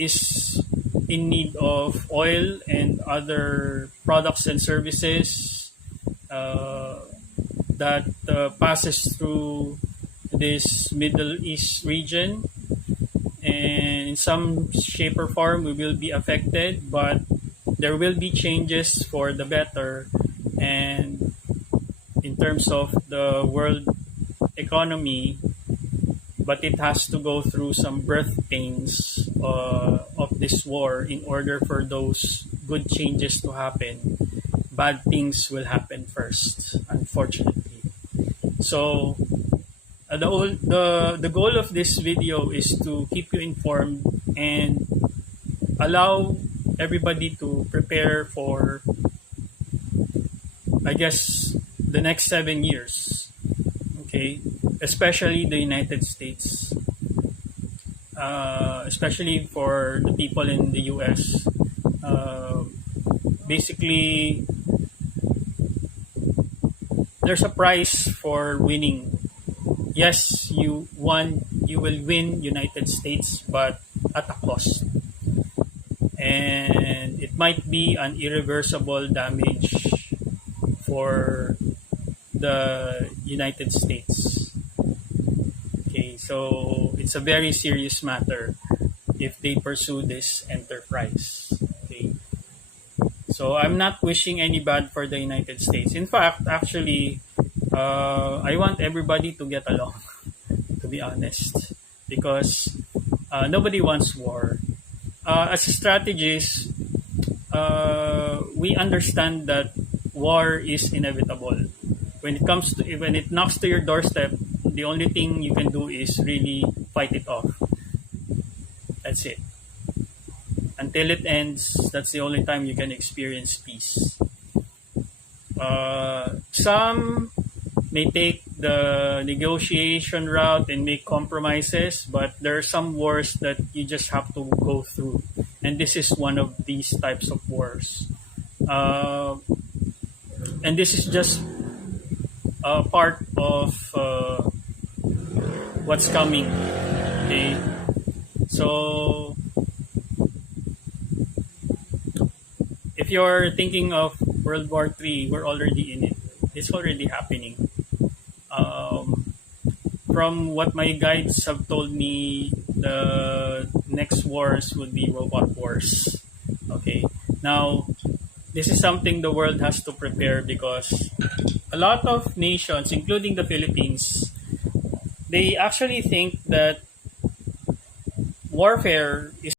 is in need of oil and other products and services uh, that passes through this Middle East region, and in some shape or form we will be affected, but there will be changes for the better. And in terms of the world economy, but it has to go through some birth pains of this war in order for those good changes to happen. Bad things will happen first, unfortunately. So the goal of this video is to keep you informed and allow everybody to prepare for, I guess, the next 7 years. Okay, especially the United States, especially for the people in the U.S. Basically, there's a price for winning. Yes, you will win United States, but at a cost. And it might be an irreversible damage for the United States. Okay, so it's a very serious matter if they pursue this enterprise. Okay, so I'm not wishing any bad for the United States. In fact, actually, I want everybody to get along, to be honest, because nobody wants war. As a strategist, we understand that war is inevitable. When it knocks to your doorstep, the only thing you can do is really fight it off. That's it. Until it ends, that's the only time you can experience peace. Some may take the negotiation route and make compromises, but there are some wars that you just have to go through, and this is one of these types of wars. And this is just part of what's coming. Okay, so if you're thinking of World War III, we're already in it. It's already happening. From what my guides have told me, the next wars would be robot wars. Okay, now this is something the world has to prepare, because a lot of nations, including the Philippines, they actually think that warfare is